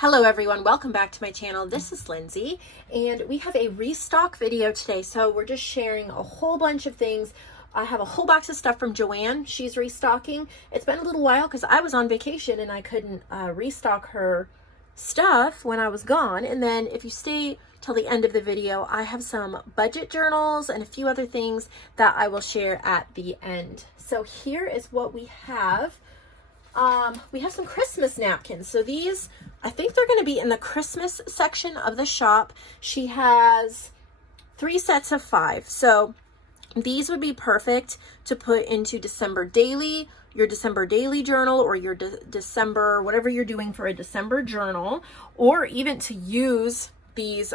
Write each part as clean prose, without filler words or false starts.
Hello everyone, welcome back to my channel. This is Lindsay and we have a restock video today. So we're just sharing a whole bunch of things. I have a whole box of stuff from Joanne. She's restocking. It's been a little while because I was on vacation and I couldn't restock her stuff when I was gone. And then if you stay till the end of the video, I have some budget journals and a few other things that I will share at the end. So here is what we have. We have some Christmas napkins. So these, I think they're going to be in the Christmas section of the shop. She has 3 sets of 5. So these would be perfect to put into December daily, your December daily journal, or your December, whatever you're doing for a December journal, or even to use these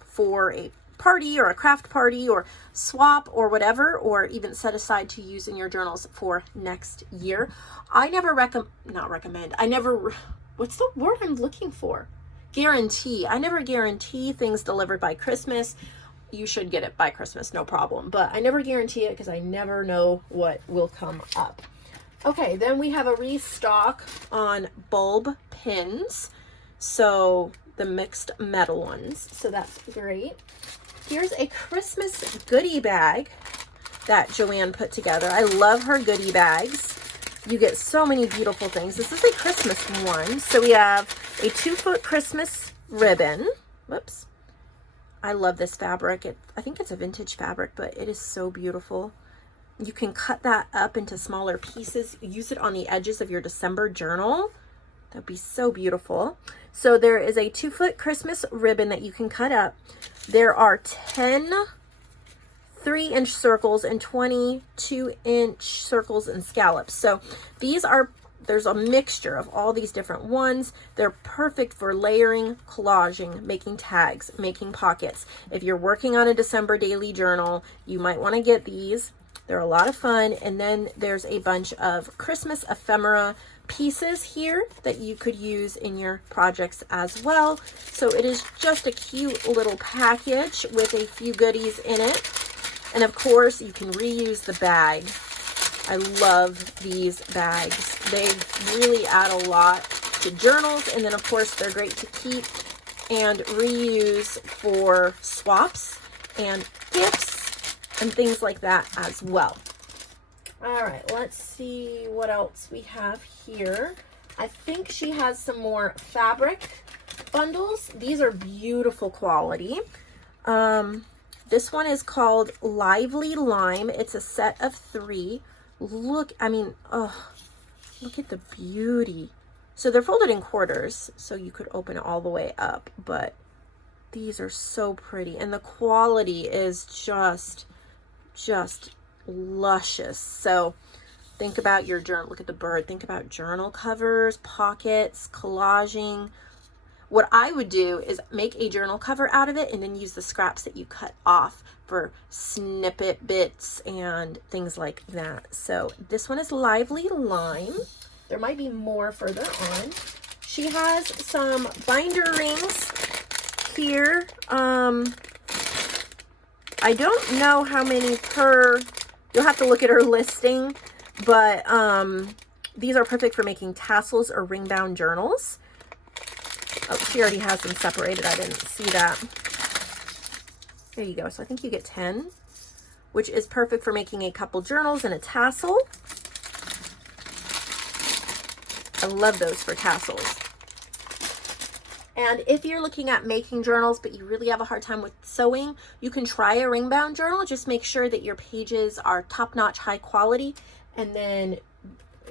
for a party or a craft party or swap or whatever, or even set aside to use in your journals for next year. I never what's the word I'm looking for? Guarantee. I never guarantee things delivered by Christmas. You should get it by Christmas, no problem. But I never guarantee it because I never know what will come up. Okay, then we have a restock on bulb pins. So the mixed metal ones. So that's great. Here's a Christmas goodie bag that Joanne put together. I love her goodie bags. You get so many beautiful things. This is a Christmas one. So we have a 2-foot Christmas ribbon. Whoops. I love this fabric. I think it's a vintage fabric, but it is so beautiful. You can cut that up into smaller pieces. Use it on the edges of your December journal. That'd be so beautiful. So there is a 2-foot Christmas ribbon that you can cut up. There are 10 3-inch circles and 20 2-inch circles and scallops. So there's a mixture of all these different ones. They're perfect for layering, collaging, making tags, making pockets. If you're working on a December daily journal, you might want to get these. They're a lot of fun. And then there's a bunch of Christmas ephemera pieces here that you could use in your projects as well. So it is just a cute little package with a few goodies in it. And of course, you can reuse the bag. I love these bags. They really add a lot to journals. And then of course, they're great to keep and reuse for swaps and gifts and things like that as well. All right, let's see what else we have here. I think she has some more fabric bundles. These are beautiful quality. This one is called Lively Lime. It's a set of 3. Look at the beauty. So they're folded in quarters, so you could open it all the way up, but these are so pretty. And the quality is just luscious. So think about your journal. Look at the bird. Think about journal covers, pockets, collaging. What I would do is make a journal cover out of it and then use the scraps that you cut off for snippet bits and things like that. So this one is Lively Lime. There might be more further on. She has some binder rings here. I don't know how many per. You'll have to look at her listing, but these are perfect for making tassels or ring-bound journals. Oh, she already has them separated. I didn't see that. There you go. So I think you get 10, which is perfect for making a couple journals and a tassel. I love those for tassels. And if you're looking at making journals, but you really have a hard time with sewing, you can try a ring-bound journal. Just make sure that your pages are top-notch, high quality, and then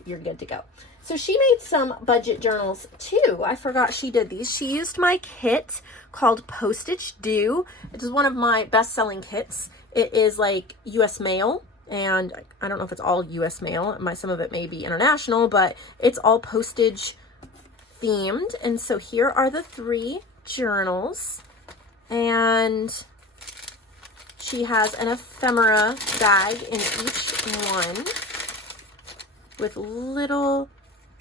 you're good to go. So she made some budget journals too. I forgot she did these. She used my kit called Postage Due. It is one of my best-selling kits. It is like US mail, and I don't know if it's all US mail. Some of it may be international, but it's all postage themed. And so here are the 3 journals, and she has an ephemera bag in each one with little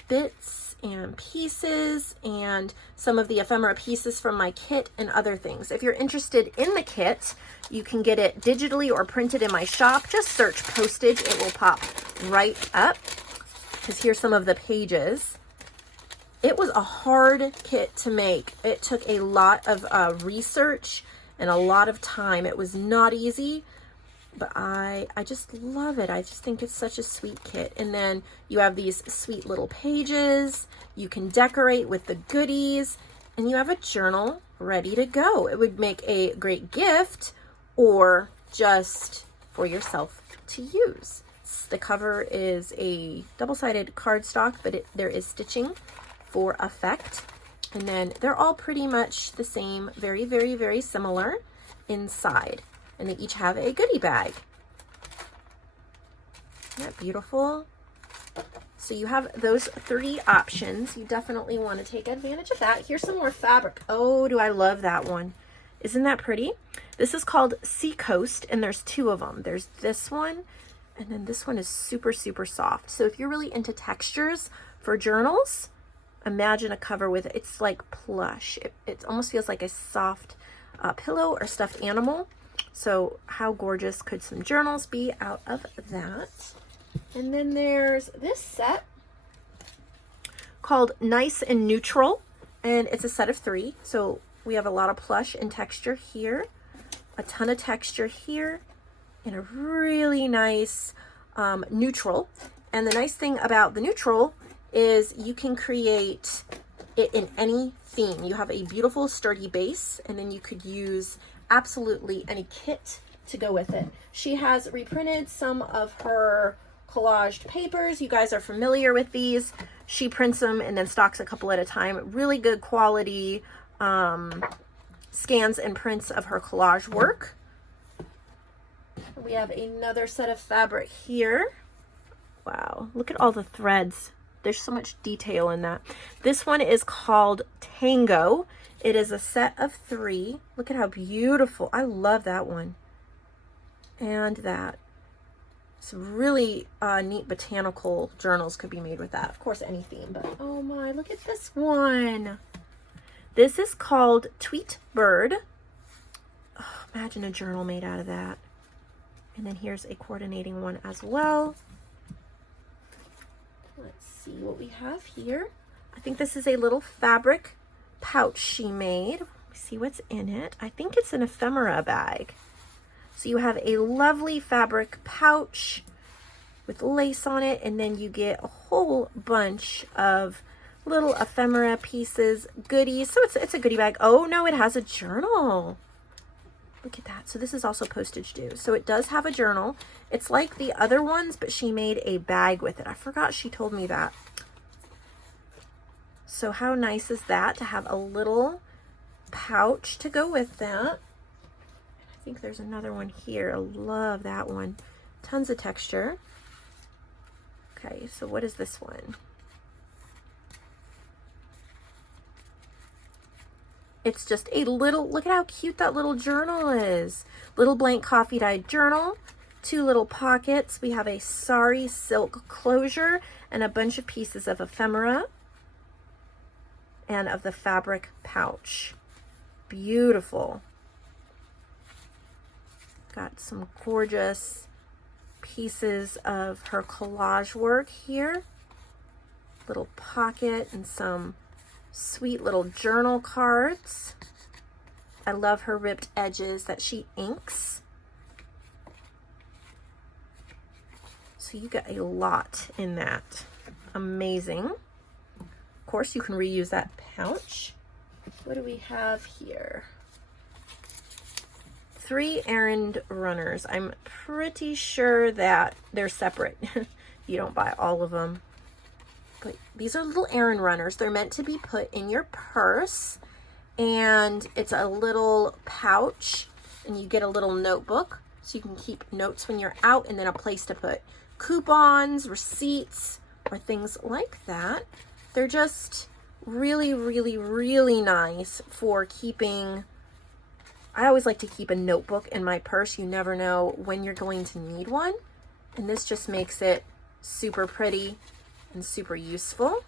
bits and pieces and some of the ephemera pieces from my kit and other things. If you're interested in the kit, you can get it digitally or printed in my shop. Just search postage. It will pop right up because here's some of the pages. It was a hard kit to make. It took a lot of research and a lot of time. It was not easy, but I just love it. I just think it's such a sweet kit. And then you have these sweet little pages. You can decorate with the goodies, and you have a journal ready to go. It would make a great gift or just for yourself to use. The cover is a double-sided cardstock, but there is stitching for effect. And then they're all pretty much the same, very, very, very similar inside. And they each have a goodie bag. Isn't that beautiful? So you have those 3 options. You definitely want to take advantage of that. Here's some more fabric. Oh, do I love that one. Isn't that pretty? This is called Seacoast, and there's 2 of them. There's this one, and then this one is super, super soft. So if you're really into textures for journals, imagine a cover with, it's like plush. It almost feels like a soft pillow or stuffed animal. So how gorgeous could some journals be out of that? And then there's this set called Nice and Neutral, and it's a set of 3. So we have a lot of plush and texture here, a ton of texture here, and a really nice neutral. And the nice thing about the neutral is you can create it in any theme. You have a beautiful sturdy base, and then you could use absolutely any kit to go with it. She has reprinted some of her collaged papers. You guys are familiar with these. She prints them and then stocks a couple at a time. Really good quality scans and prints of her collage work. We have another set of fabric here. Wow, look at all the threads. There's so much detail in that. This one is called Tango. It is a set of 3. Look at how beautiful. I love that one. And that. Some really neat botanical journals could be made with that. Of course, any theme, but oh my, look at this one. This is called Tweet Bird. Oh, imagine a journal made out of that. And then here's a coordinating one as well. Let's see what we have here. I think this is a little fabric pouch she made. Let me see what's in it. I think it's an ephemera bag. So you have a lovely fabric pouch with lace on it, and then you get a whole bunch of little ephemera pieces, goodies. So it's a goodie bag. Oh no, it has a journal. Look at that. So this is also postage due. So it does have a journal. It's like the other ones, but she made a bag with it. I forgot she told me that. So how nice is that to have a little pouch to go with that? I think there's another one here. I love that one. Tons of texture. Okay, so what is this one? It's just a little, look at how cute that little journal is. Little blank coffee dyed journal, 2 little pockets. We have a sari silk closure and a bunch of pieces of ephemera and of the fabric pouch. Beautiful. Got some gorgeous pieces of her collage work here. Little pocket and some sweet little journal cards. I love her ripped edges that she inks. So you get a lot in that. Amazing. Of course, you can reuse that pouch. What do we have here? 3 Errand Runners. I'm pretty sure that they're separate. You don't buy all of them. But these are little Errand Runners. They're meant to be put in your purse. And it's a little pouch. And you get a little notebook. So you can keep notes when you're out. And then a place to put coupons, receipts, or things like that. They're just really, really, really nice for keeping. I always like to keep a notebook in my purse. You never know when you're going to need one. And this just makes it super pretty and super useful.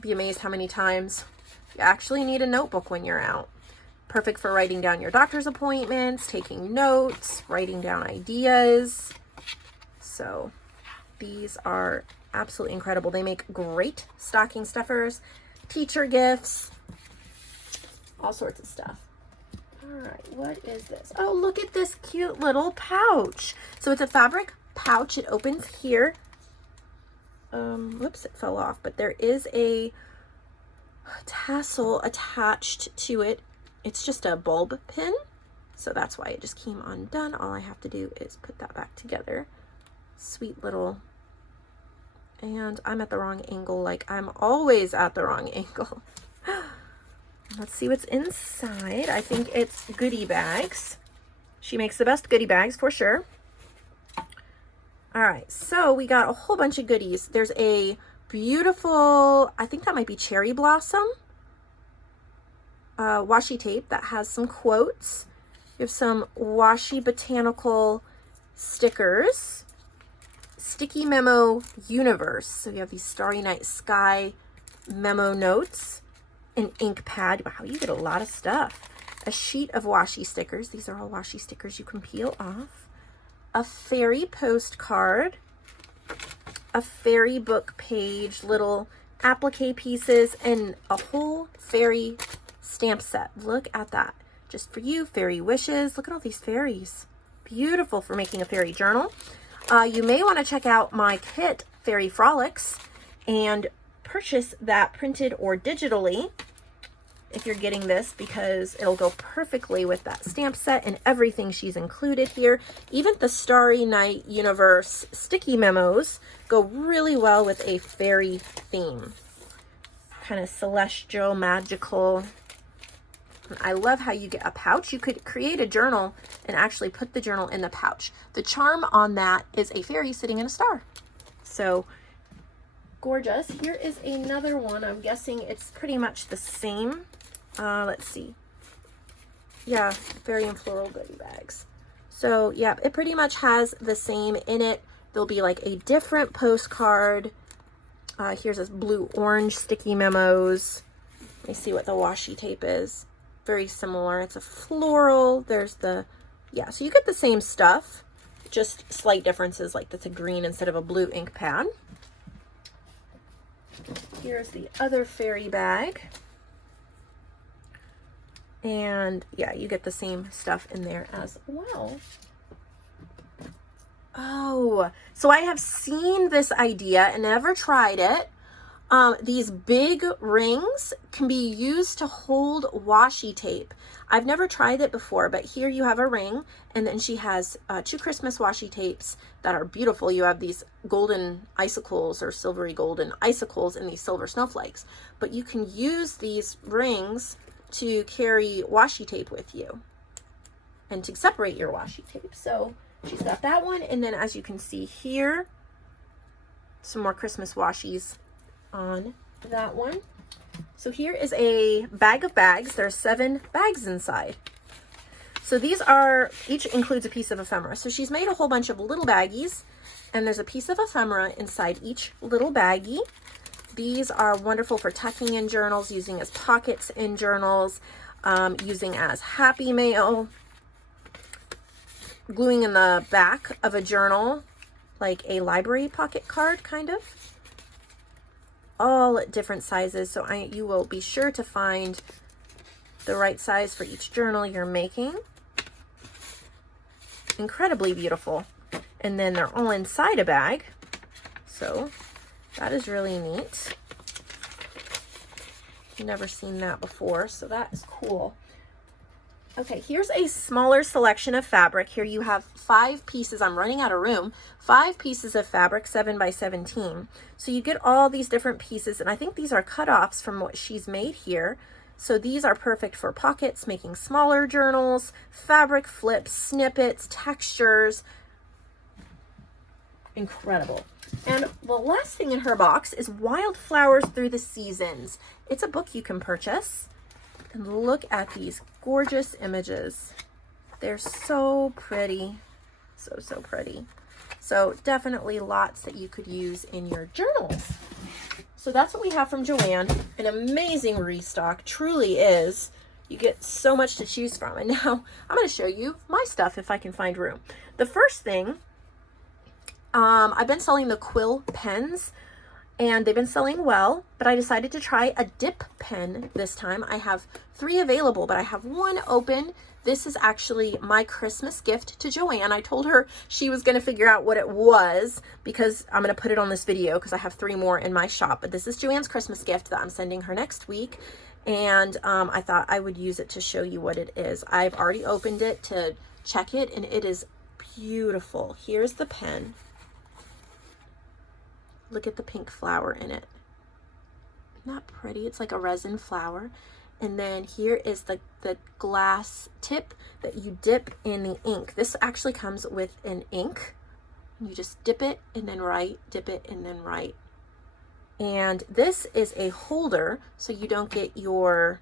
Be amazed how many times you actually need a notebook when you're out. Perfect for writing down your doctor's appointments, taking notes, writing down ideas. So these are absolutely incredible. They make great stocking stuffers, teacher gifts, all sorts of stuff. All right, what is this? Oh, look at this cute little pouch. So it's a fabric pouch. It opens here. Whoops, it fell off, but there is a tassel attached to it. It's just a bulb pin, so that's why it just came undone. All I have to do is put that back together. Sweet little, and I'm at the wrong angle, like I'm always at the wrong angle. Let's see what's inside. I think it's goodie bags. She makes the best goodie bags for sure. All right, so we got a whole bunch of goodies. There's a beautiful, I think that might be cherry blossom washi tape that has some quotes. We have some washi botanical stickers, sticky memo universe. So you have these Starry Night Sky memo notes, an ink pad. Wow, you get a lot of stuff. A sheet of washi stickers. These are all washi stickers you can peel off. A fairy postcard, a fairy book page, little applique pieces, and a whole fairy stamp set. Look at that. Just for you, fairy wishes. Look at all these fairies. Beautiful for making a fairy journal. You may want to check out my kit, Fairy Frolics, and purchase that printed or digitally if you're getting this, because it'll go perfectly with that stamp set and everything she's included here. Even the Starry Night Universe sticky memos go really well with a fairy theme. Kind of celestial, magical. I love how you get a pouch. You could create a journal and actually put the journal in the pouch. The charm on that is a fairy sitting in a star. So gorgeous. Here is another one. I'm guessing it's pretty much the same. Let's see. Yeah, fairy and floral goodie bags. So yeah, it pretty much has the same in it. There'll be like a different postcard. Here's this blue-orange sticky memos. Let me see what the washi tape is. Very similar. It's a floral. There's the, yeah, so you get the same stuff, just slight differences, like that's a green instead of a blue ink pad. Here's the other fairy bag. And yeah, you get the same stuff in there as well. Oh, so I have seen this idea and never tried it. These big rings can be used to hold washi tape. I've never tried it before, but here you have a ring, and then she has 2 Christmas washi tapes that are beautiful. You have these golden icicles or silvery golden icicles and these silver snowflakes, but you can use these rings to carry washi tape with you and to separate your washi tape. So she's got that one, and then as you can see here, some more Christmas washies on that one. So here is a bag of bags. There's 7 bags inside. So these are, each includes a piece of ephemera. So she's made a whole bunch of little baggies, and there's a piece of ephemera inside each little baggie. These are wonderful for tucking in journals, using as pockets in journals, using as happy mail, gluing in the back of a journal, like a library pocket card, kind of. All different sizes, so you will be sure to find the right size for each journal you're making. Incredibly beautiful. And then they're all inside a bag, so that is really neat. Never seen that before, so that is cool. Okay, here's a smaller selection of fabric. Here you have 5 pieces. I'm running out of room. 5 pieces of fabric, 7 by 17. So you get all these different pieces, and I think these are cutoffs from what she's made here. So these are perfect for pockets, making smaller journals, fabric flips, snippets, textures. Incredible. And the last thing in her box is Wildflowers Through the Seasons. It's a book you can purchase. And look at these gorgeous images. They're so pretty. So, so pretty. So definitely lots that you could use in your journals. So that's what we have from Joanne. An amazing restock, truly is. You get so much to choose from. And now I'm going to show you my stuff if I can find room. The first thing I've been selling the Quill Pens, and they've been selling well, but I decided to try a dip pen this time. I have 3 available, but I have 1 open. This is actually my Christmas gift to Joanne. I told her she was going to figure out what it was because I'm going to put it on this video because I have 3 more in my shop. But this is Joanne's Christmas gift that I'm sending her next week. And I thought I would use it to show you what it is. I've already opened it to check it, and it is beautiful. Here's the pen. Look at the pink flower in it. Isn't that pretty? It's like a resin flower. And then here is the glass tip that you dip in the ink. This actually comes with an ink. You just dip it and then write, dip it and then write. And this is a holder so you don't get your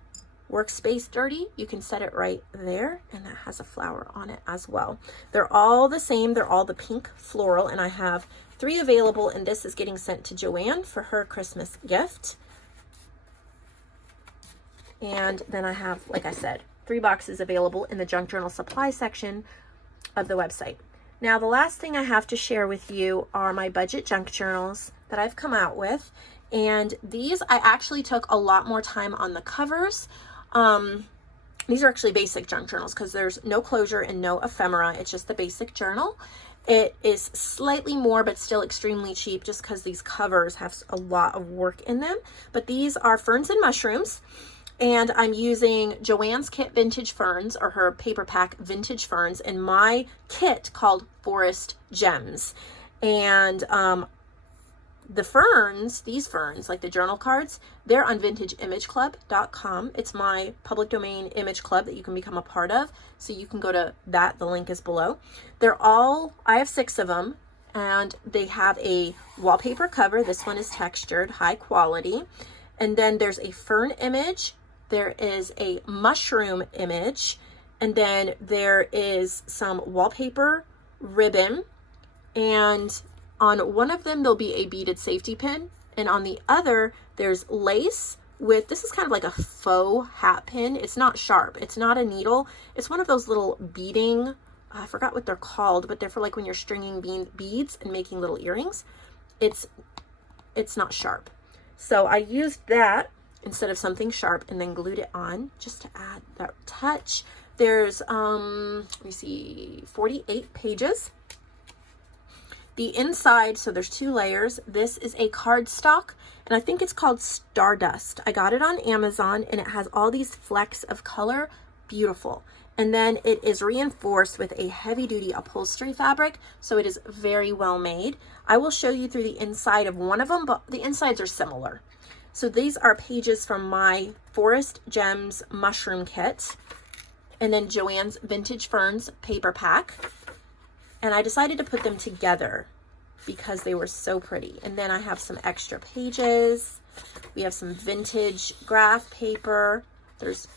workspace dirty. You can set it right there, and that has a flower on it as well. They're all the same. They're all the pink floral, and I have 3 available, and this is getting sent to Joanne for her Christmas gift. And then I have, like I said, 3 boxes available in the junk journal supply section of the website. Now, the last thing I have to share with you are my budget junk journals that I've come out with. And these, I actually took a lot more time on the covers. These are actually basic junk journals because there's no closure and no ephemera. It's just the basic journal. It is slightly more, but still extremely cheap just because these covers have a lot of work in them. But these are ferns and mushrooms. And I'm using Joanne's kit Vintage Ferns, or her paper pack Vintage Ferns, in my kit called Forest Gems. And the ferns, these ferns, like the journal cards, they're on vintageimageclub.com. It's my public domain image club that you can become a part of. So you can go to that. The link is below. I have 6 of them, and they have a wallpaper cover. This one is textured, high quality. And then there's a fern image. There is a mushroom image, and then there is some wallpaper ribbon, and on one of them there'll be a beaded safety pin, and on the other there's lace with, this is kind of like a faux hat pin. It's not sharp, it's not a needle, it's one of those little beading, I forgot what they're called, but they're for like when you're stringing beads and making little earrings. It's not sharp, so I used that instead of something sharp, and then glued it on just to add that touch. There's, let me see, 48 pages. The inside, so there's 2 layers. This is a cardstock, and I think it's called Stardust. I got it on Amazon, and it has all these flecks of color. Beautiful. And then it is reinforced with a heavy-duty upholstery fabric, so it is very well made. I will show you through the inside of one of them, but the insides are similar. So these are pages from my Forest Gems mushroom kit, and then Joanne's Vintage Ferns paper pack. And I decided to put them together because they were so pretty. And then I have some extra pages. We have some vintage graph paper. This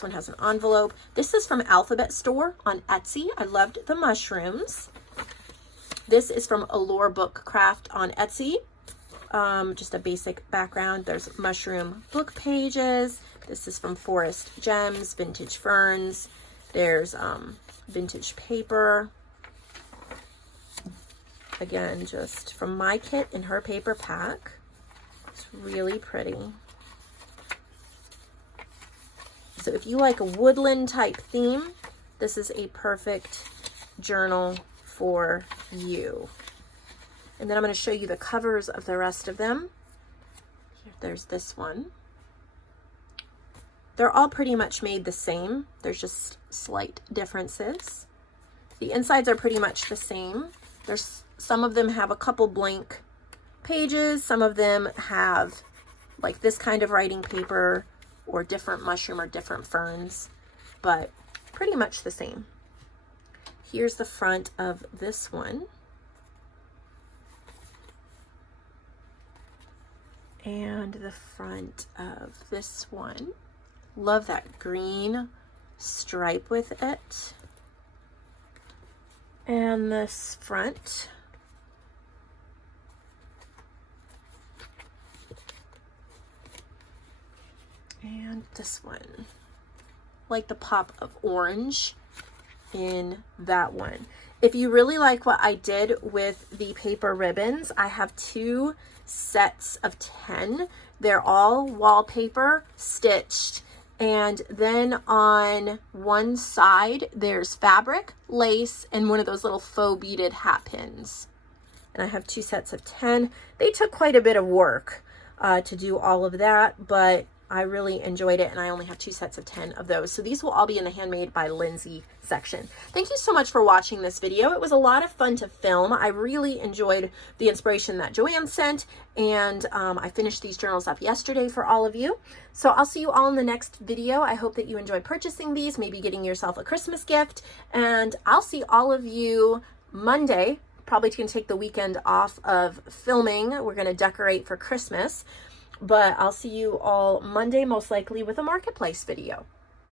one has an envelope. This is from Alphabet Store on Etsy. I loved the mushrooms. This is from Allure Book Craft on Etsy. Just a basic background. There's mushroom book pages. This is from Forest Gems, Vintage Ferns. There's vintage paper. Again, just from my kit in her paper pack. It's really pretty. So if you like a woodland type theme, this is a perfect journal for you. And then I'm going to show you the covers of the rest of them. Here, there's this one. They're all pretty much made the same. There's just slight differences. The insides are pretty much the same. Some of them have a couple blank pages. Some of them have like this kind of writing paper or different mushroom or different ferns, but pretty much the same. Here's the front of this one. And the front of this one. Love that green stripe with it. And this front. And this one. Like the pop of orange in that one. If you really like what I did with the paper ribbons, I have 2 sets of 10. They're all wallpaper stitched. And then on one side, there's fabric, lace, and one of those little faux beaded hat pins. And I have 2 sets of 10. They took quite a bit of work to do all of that, but I really enjoyed it, and I only have 2 sets of 10 of those. So these will all be in the Handmade by Lindsay section. Thank you so much for watching this video. It was a lot of fun to film. I really enjoyed the inspiration that Joanne sent, and I finished these journals up yesterday for all of you. So I'll see you all in the next video. I hope that you enjoy purchasing these, maybe getting yourself a Christmas gift, and I'll see all of you Monday. Probably going to take the weekend off of filming. We're going to decorate for Christmas. But I'll see you all Monday, most likely with a marketplace video.